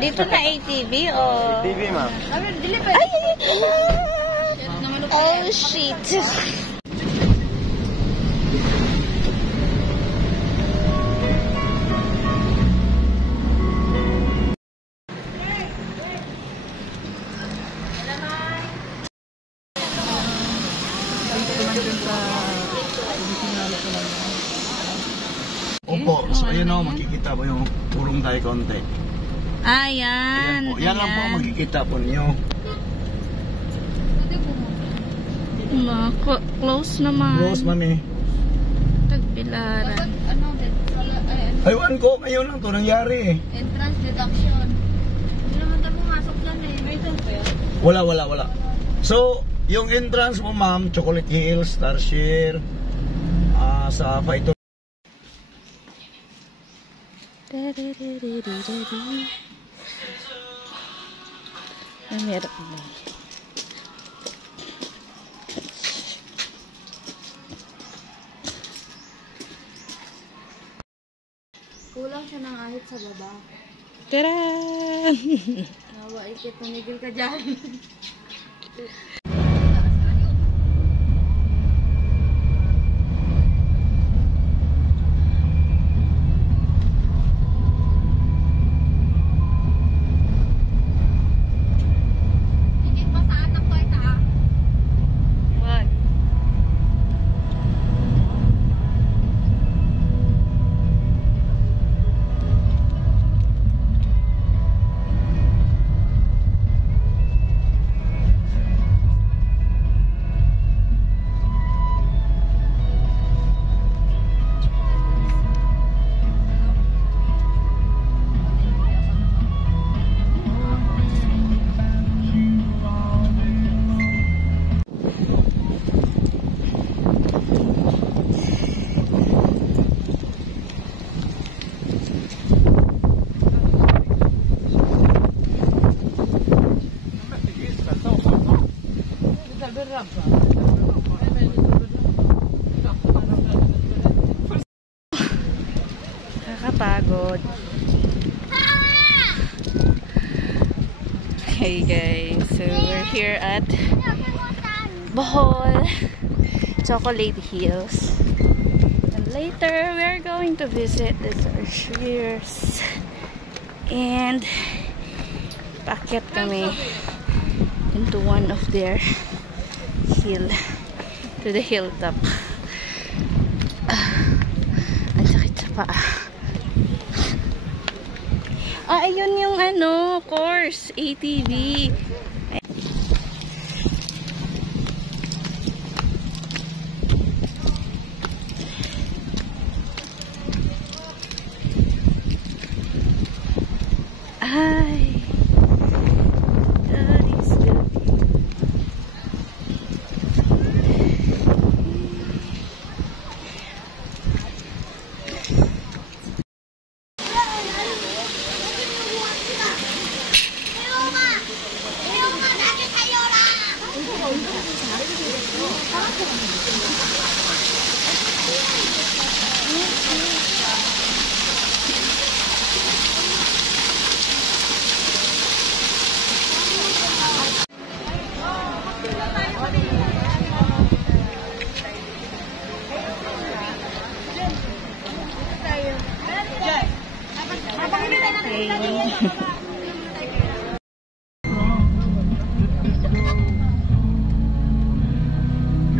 Dito na ATV o? ATV, ma'am. Ay! Oh, shit. Opo, so ayun o, makikita po yung purong tayo konti. Ayan. Yan lang po makikita po niyo. Close naman. Close, mami. Tagbilaran. Aywan ko, ngayon lang to nangyari. Entrance deduction. Hindi naman tayo pumasok dyan eh. May Wala. So, yung entrance mo, ma'am, Chocolate Hills, Starshare, sa Fighter. Meron na. Kulang siya ng ahit sa baba. Tara! Nawa, ikit, tumigil ka dyan. Nakakapagod. Hey guys, so we're here at Bohol Chocolate Hills, and later we're going to visit the Starshires, and paakyat kami into one of their hill, to the hilltop. Ang sakit sa paa. Ayun yung course, ATV. Ay, that is good.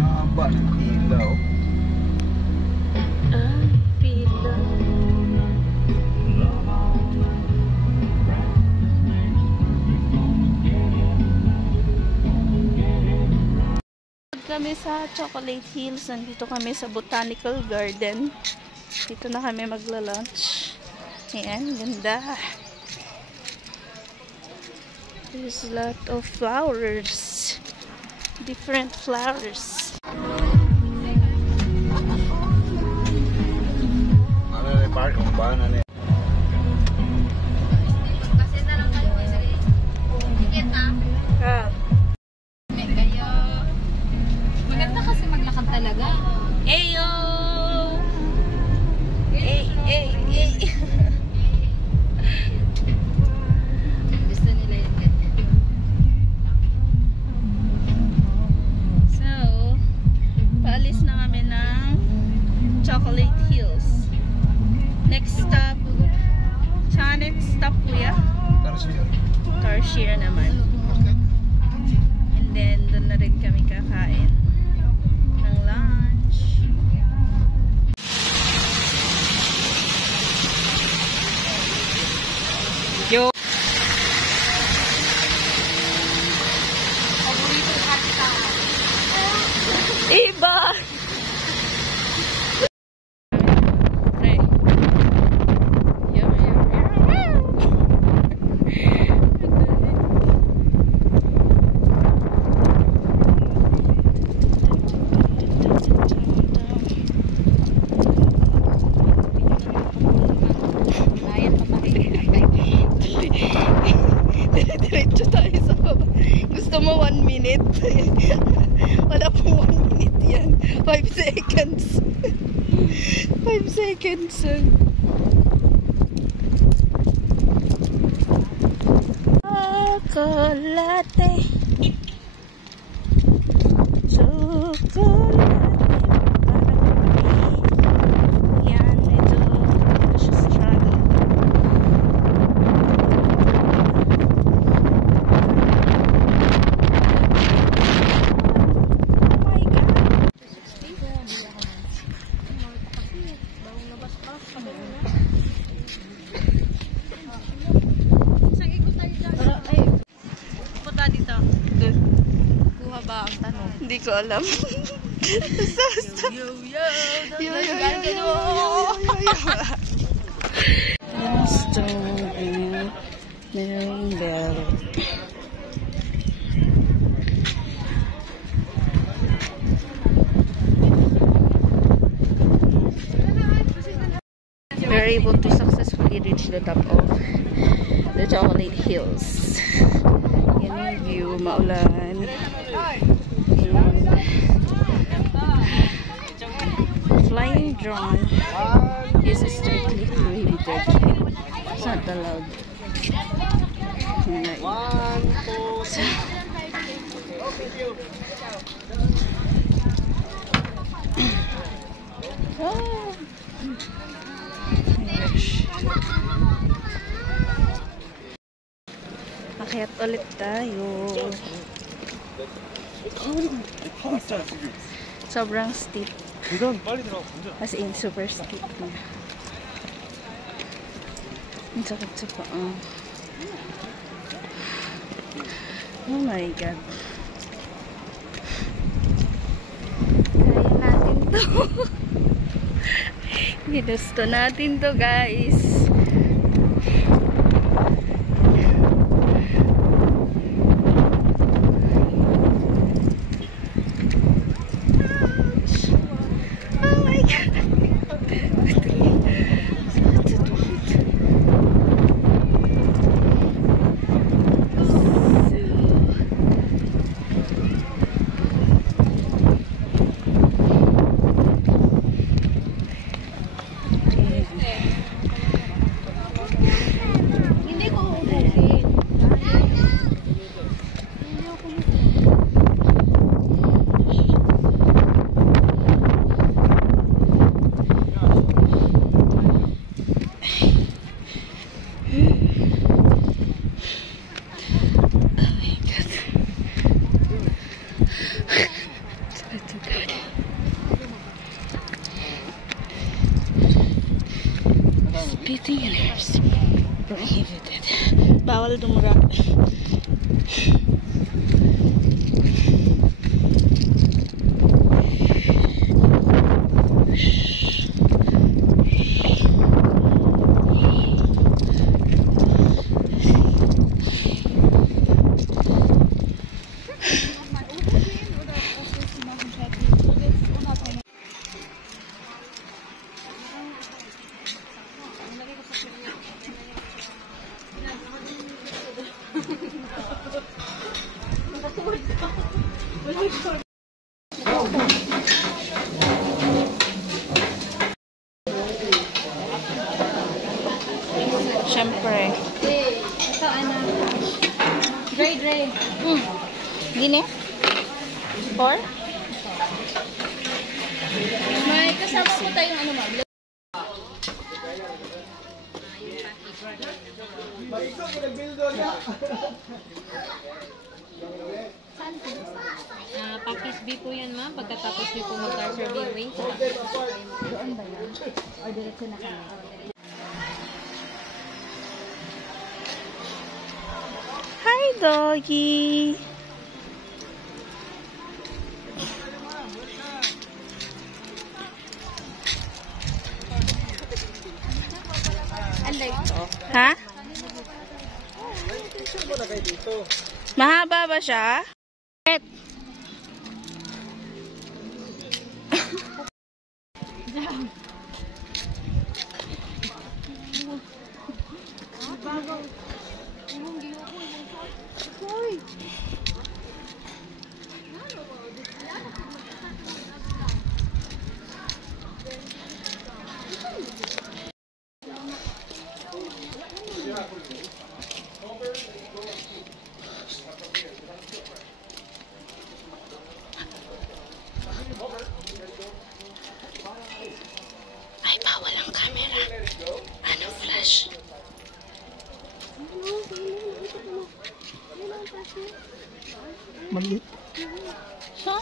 Ngaba ng ilaw. Kami sa Chocolate Hills. Nandito kami sa Botanical Garden. Dito na kami magla-lunch. Ayan, ganda. There's a lot of flowers. Different flowers. Ano na park kung ba na niya? Kasi na lang kayo eh. Ikit ah. Kayo. Maganda kasi maglakad talaga. Eyo! Ey! Chocolate Hills. Next stop, next stop kuya? Tarsier naman. And then, doon na rin kami kakain ng lunch. Yo! Iba! Diretso tayo sa baba. Gusto mo 1 minute? Wala pong 1 minute yan. 5 seconds. 5 seconds. Chocolate. Chocolate. Yan, ito. Siya struggle. Hindi ko alam. Merong bell. We were able to successfully reach the top of the Chocolate Hills. Yan yung view, maulan. Flying drone is strictly prohibited. It's not allowed. So, oh. Akyat ulit tayo. Sobrang steep. As in, super steep na. Ang sakit sa paa. Oh my God. Kaya natin to. Ginusto natin to, guys. Spitting in hairs prohibited. Bawal dumura. Siyempre. Ito, ano? Dre. Gini? 4? May kasama po tayong ano Pakis B po yan, ma'am. Pagkatapos niyo po mag-car serving way. Doon ba yan? O diretso na kami? Hi, doggy. Ha? Mahaba ba siya? Ay, bawal ang camera. Ano, flash? Maliit. So?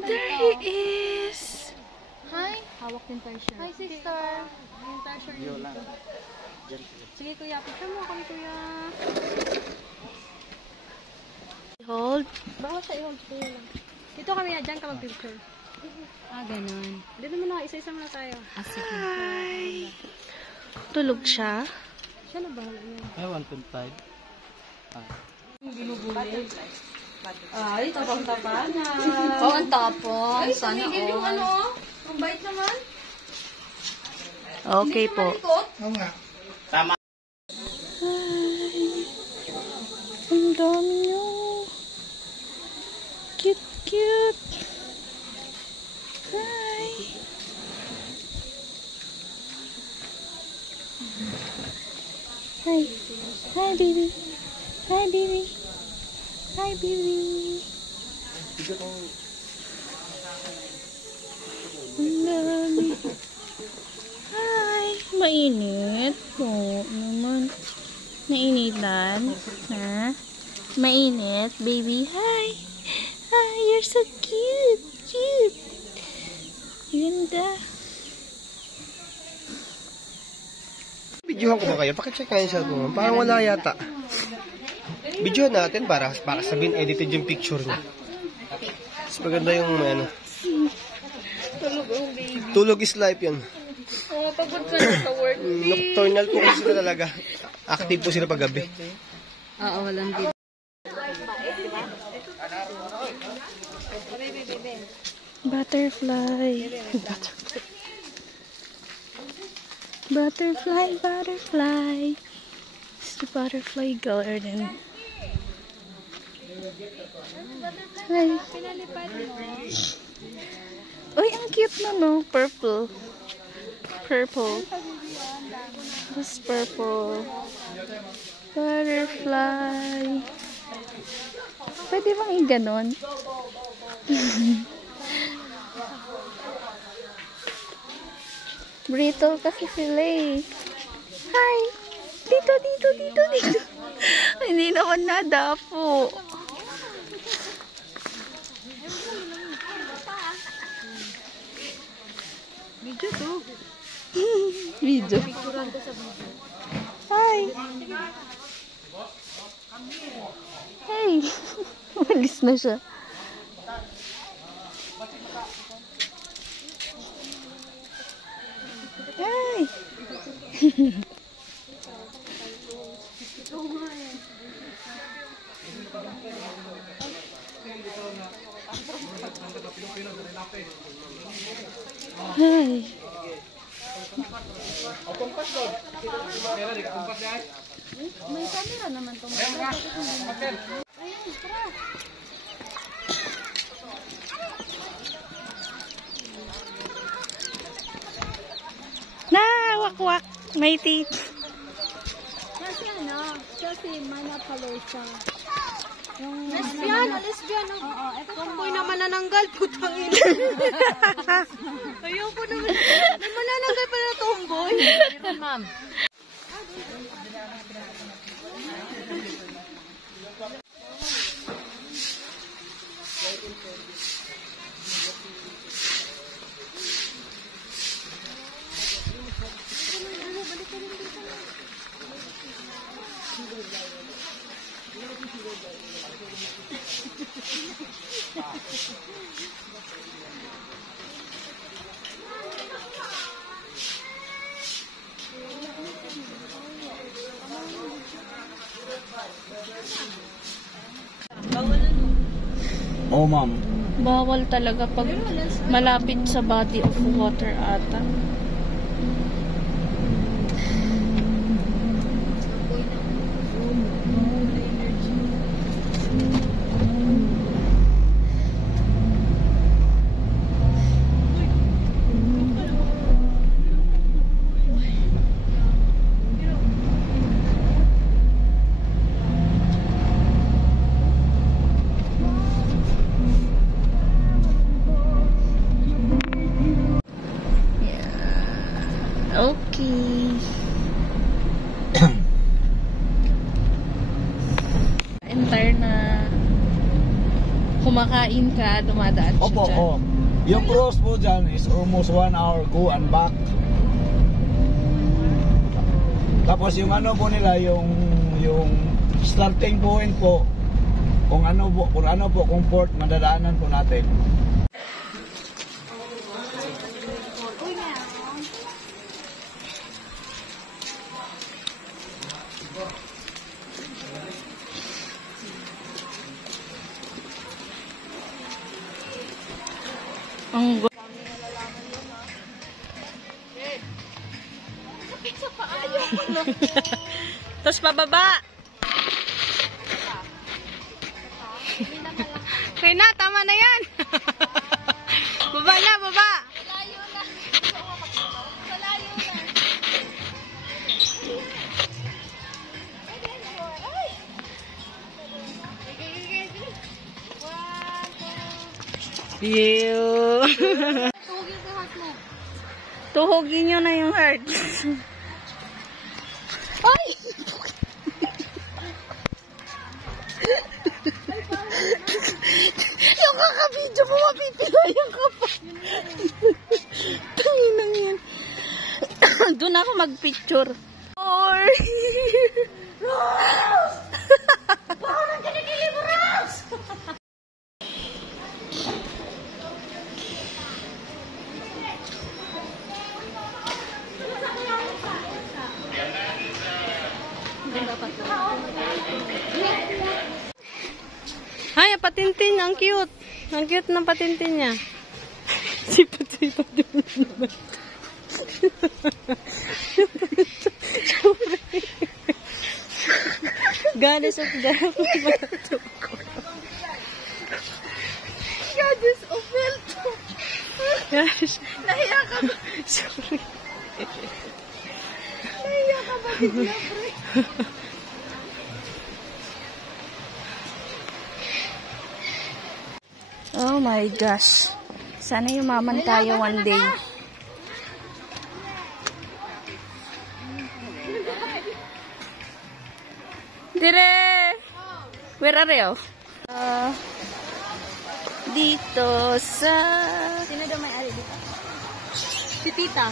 There he is. Hi. Hawak yung pressure. Hi, sister. Yung pressure niyo dito. Sige, kuya. Picture mo kami, kuya. Hold. Bawat sa i-hold ko lang. Dito kami, dyan ka mag-picture. Ganun. Dito muna, isa-isa muna tayo. Sige. Hi. Tulog siya. Siya na bahala niya. Ay, 1.5. Ay, tapang-tapa na. Oh, ang tapong. Ay, tumigil yung ano. Ang bait naman. Okay po. Oo nga. Ang dami niyo. Cute, cute. Hi. Hi. Hi, baby. Hi, baby. Hi, baby. Ang dami. Hi. Mainit po naman. Nainitan? Ha? Mainit? Baby, hi! Hi, you're so cute! Cute! Ganda! Videohan ko ba kayo? Pakicheck nga yung cellphone. Parang wala yata. Videohan natin para sabihin edited yung picture niya. Mas maganda yung ano. Tulog ang baby. Tulog is life yan. Oh, pagod ka na sa work. Nocturnal po kasi sila talaga. Active po sila paggabi. Oo, walang video. Butterfly. Butterfly, butterfly. It's the butterfly garden. Hi. Uy, ang cute na no. Purple. Purple. This purple. Butterfly. Pwede bang i-ganon? Brittle kasi sila eh. Hi! Dito, dito, dito, dito. Hindi naman nadapo. Video to. Video. Hi! Hey! Malis na siya. Hey! Hey! May camera naman to. Ayun, tara. Quack. May teeth. Kasi ano, kasi manapalosa. Yung Lesbian. oo, ito Tomboy na manananggal, putang ina. Ayoko naman. May manananggal pa na tomboy. Ma'am. Oh, ma'am. Bawal talaga pag malapit sa body of water ata. Okay. Entire na kumakain ka, dumadaan siya Opo, dyan. oh. Yung cross po dyan is almost 1 hour go and back. Tapos yung ano po nila, yung starting point po, kung ano po, kung port, madadaanan po natin. Ang Tapos pababa. Okay na, tama na yan. Baba na, baba. Ew. Tuhugin nyo na yung heart. Ay! Yung kakabidyo mo, mapipilayan ka pa. Tanginang yan. Doon ako magpicture. Or... Baka nang kinikilibo, Rose! Ay, patintin. Ang cute. Ang cute ng patintin niya. Sipat-sipat din naman. Goddess of death. Goddess of wealth. Goddess. Nahiya ka ba? Sorry. Nahiya ka ba? Bigla, pre. Oh my gosh. Sana yumaman tayo one day. Dire! Where are you? Dito sa... Sino daw may ari dito? Si Tita.